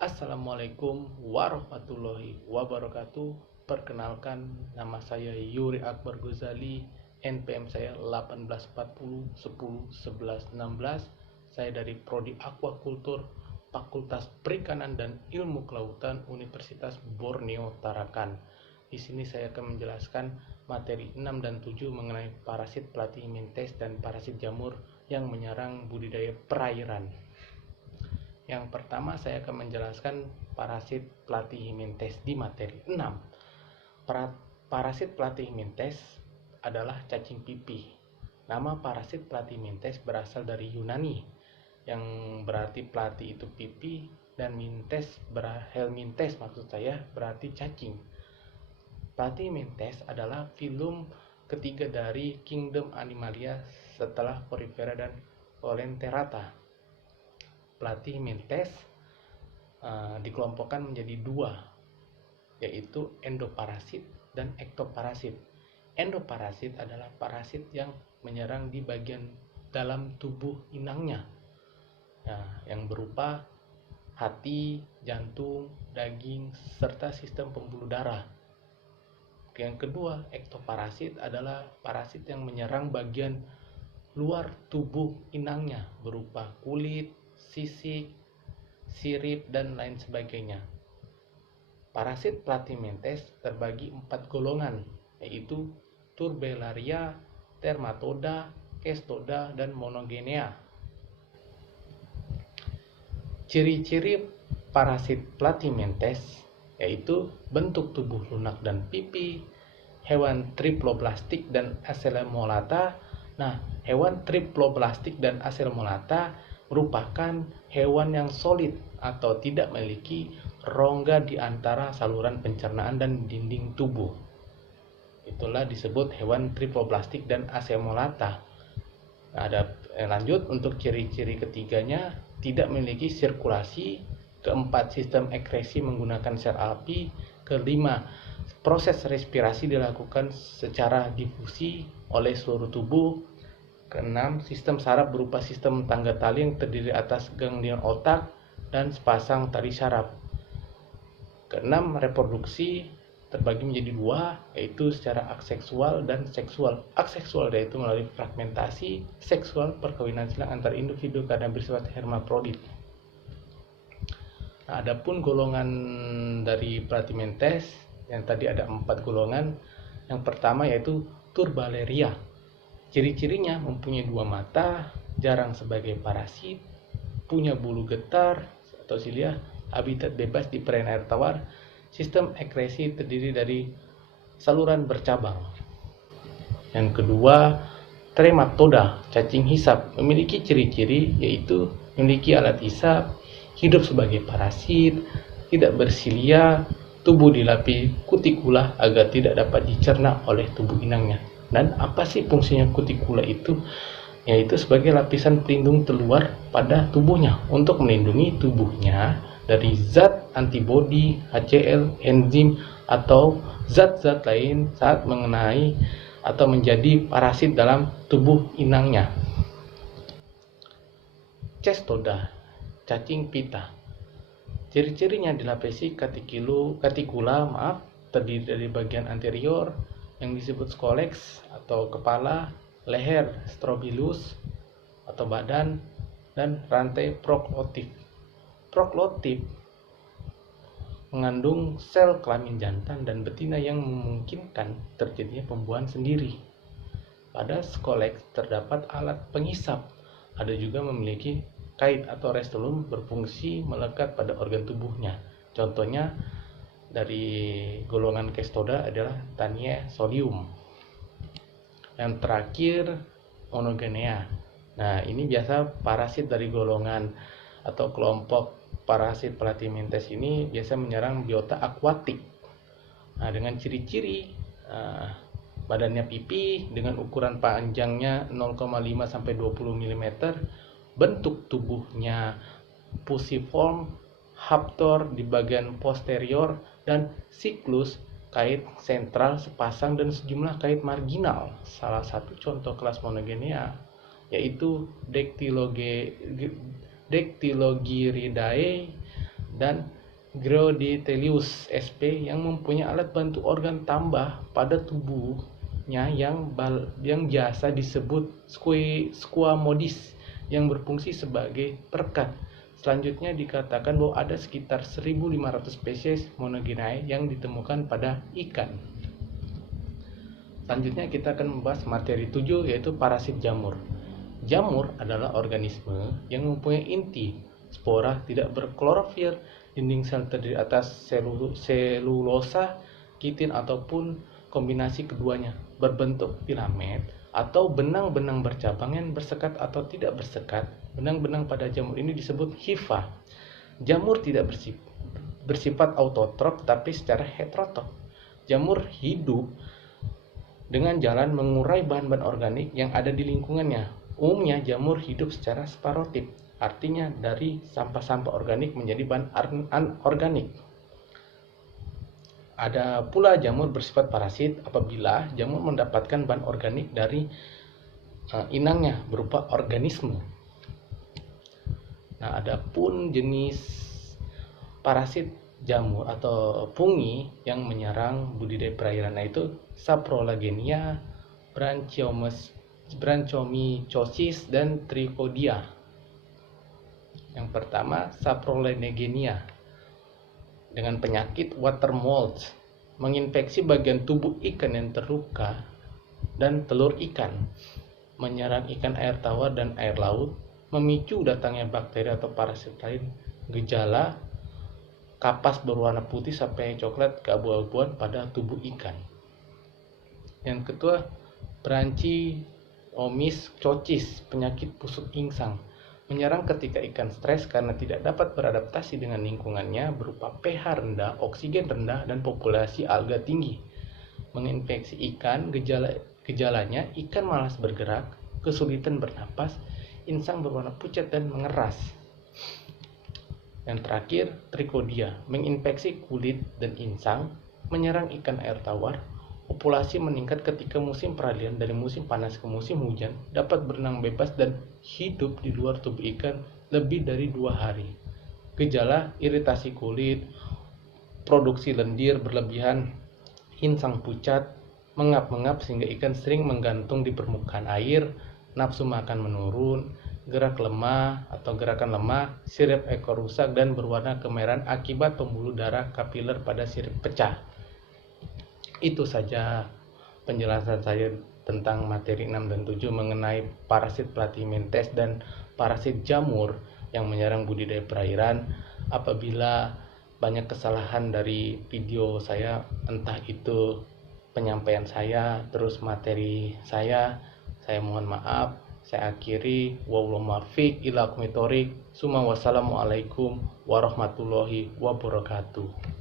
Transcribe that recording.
Assalamualaikum warahmatullahi wabarakatuh. Perkenalkan, nama saya Yuri Akbar Ghazali. NPM saya 1840 10 11 16. Saya dari Prodi Aquakultur, Fakultas Perikanan dan Ilmu Kelautan, Universitas Borneo Tarakan. Di sini saya akan menjelaskan materi 6 dan 7 mengenai parasit platyhelminthes dan parasit jamur yang menyerang budidaya perairan. Yang pertama saya akan menjelaskan parasit platyhelminthes di materi 6. Parasit platyhelminthes adalah cacing pipih. Nama parasit platyhelminthes berasal dari Yunani yang berarti platy itu pipih dan mintes helminthes maksud saya berarti cacing. Platyhelminthes adalah filum ketiga dari kingdom Animalia setelah Porifera dan Coelenterata. Platyhelminthes dikelompokkan menjadi dua, yaitu endoparasit dan ektoparasit. Endoparasit adalah parasit yang menyerang di bagian dalam tubuh inangnya, yang berupa hati, jantung, daging, serta sistem pembuluh darah. Yang kedua, ektoparasit adalah parasit yang menyerang bagian luar tubuh inangnya berupa kulit, sisik, sirip, dan lain sebagainya. Parasit platyhelminthes terbagi 4 golongan, yaitu Turbellaria, Dermatoda, Cestoda, dan Monogenea. Ciri-ciri parasit platyhelminthes yaitu bentuk tubuh lunak dan pipih, hewan triploblastik dan acelomolata. Nah, hewan triploblastik dan acelomolata merupakan hewan yang solid atau tidak memiliki rongga di antara saluran pencernaan dan dinding tubuh. Itulah disebut hewan triploblastik dan acelomolata. Nah, lanjut untuk ciri-ciri ketiganya, tidak memiliki sirkulasi. Keempat, sistem ekskresi menggunakan sel api. Kelima, proses respirasi dilakukan secara difusi oleh seluruh tubuh. Keenam, sistem saraf berupa sistem tangga tali yang terdiri atas ganglion otak dan sepasang tali saraf. Keenam, reproduksi terbagi menjadi dua, yaitu secara aseksual dan seksual. Aseksual yaitu melalui fragmentasi, seksual perkawinan silang antar individu karena bersifat hermafrodit. Nah, adapun golongan dari platyhelminthes yang tadi ada 4 golongan. Yang pertama yaitu Turbellaria. Ciri-cirinya mempunyai 2 mata, jarang sebagai parasit, punya bulu getar atau silia, habitat bebas di perairan air tawar, sistem ekskresi terdiri dari saluran bercabang. Yang kedua, Trematoda, cacing hisap, memiliki ciri-ciri yaitu memiliki alat hisap, hidup sebagai parasit, tidak bersilia, tubuh dilapisi kutikula agar tidak dapat dicerna oleh tubuh inangnya. Dan apa sih fungsinya kutikula itu? Yaitu sebagai lapisan pelindung terluar pada tubuhnya untuk melindungi tubuhnya dari zat antibodi, HCl, enzim, atau zat-zat lain saat mengenai atau menjadi parasit dalam tubuh inangnya. Cestoda, cacing pita. Ciri-cirinya dilapisi cuticula, terdiri dari bagian anterior yang disebut scolex atau kepala, leher strobilus atau badan, dan rantai proklotif. Proklotif mengandung sel kelamin jantan dan betina yang memungkinkan terjadinya pembuahan sendiri. Pada scolex terdapat alat pengisap. Ada juga memiliki kait atau restolum berfungsi melekat pada organ tubuhnya. Contohnya dari golongan Cestoda adalah Taenia-solium. Yang terakhir, Monogenea. Nah, ini biasa parasit dari golongan atau kelompok parasit platyhelminthes ini biasa menyerang biota akuatik. Nah, dengan ciri-ciri badannya pipih dengan ukuran panjangnya 0,5 sampai 20 mm, bentuk tubuhnya fusiform, haptor di bagian posterior, dan siklus kait sentral sepasang dan sejumlah kait marginal. Salah satu contoh kelas Monogenea yaitu Dactylogiridae, dan Greoditelius sp yang mempunyai alat bantu organ tambah pada tubuhnya yang biasa disebut squamodis yang berfungsi sebagai perekat. Selanjutnya dikatakan bahwa ada sekitar 1.500 spesies Monogenae yang ditemukan pada ikan. Selanjutnya kita akan membahas materi 7, yaitu parasit jamur. Jamur adalah organisme yang mempunyai inti, spora tidak berklorofil, dinding sel terdiri atas selulosa, kitin ataupun kombinasi keduanya, berbentuk filament atau benang-benang bercabang yang bersekat atau tidak bersekat. Benang-benang pada jamur ini disebut hifa. Jamur tidak bersifat autotrof tapi secara heterotrof. Jamur hidup dengan jalan mengurai bahan-bahan organik yang ada di lingkungannya. Umumnya jamur hidup secara sparotip, artinya dari sampah-sampah organik menjadi bahan anorganik. Ada pula jamur bersifat parasit apabila jamur mendapatkan bahan organik dari inangnya berupa organisme. Nah, ada pun jenis parasit jamur atau fungi yang menyerang budidaya perairan, yaitu Saprolagenia, Branchiomycosis, dan Trichodia. Yang pertama, Saprolagenia dengan penyakit water mold, menginfeksi bagian tubuh ikan yang terluka dan telur ikan, menyerang ikan air tawar dan air laut, memicu datangnya bakteri atau parasit lain. Gejala: kapas berwarna putih sampai coklat keabu-abuan pada tubuh ikan. Yang kedua, Branchiomycosis, penyakit busuk insang, menyerang ketika ikan stres karena tidak dapat beradaptasi dengan lingkungannya berupa pH rendah, oksigen rendah, dan populasi alga tinggi. Menginfeksi ikan, gejalanya ikan malas bergerak, kesulitan bernapas, insang berwarna pucat dan mengeras. Yang terakhir, Trichodia, menginfeksi kulit dan insang, menyerang ikan air tawar. Populasi meningkat ketika musim peralihan dari musim panas ke musim hujan, dapat berenang bebas dan hidup di luar tubuh ikan lebih dari 2 hari. Gejala: iritasi kulit, produksi lendir berlebihan, insang pucat, mengap-mengap sehingga ikan sering menggantung di permukaan air, nafsu makan menurun, gerakan lemah, sirip ekor rusak dan berwarna kemerahan akibat pembuluh darah kapiler pada sirip pecah. Itu saja penjelasan saya tentang materi 6 dan 7 mengenai parasit Platymentes dan parasit jamur yang menyerang budidaya perairan. Apabila banyak kesalahan dari video saya, entah itu penyampaian saya, terus materi saya mohon maaf. Saya akhiri, wassalamualaikum warahmatullahi wabarakatuh.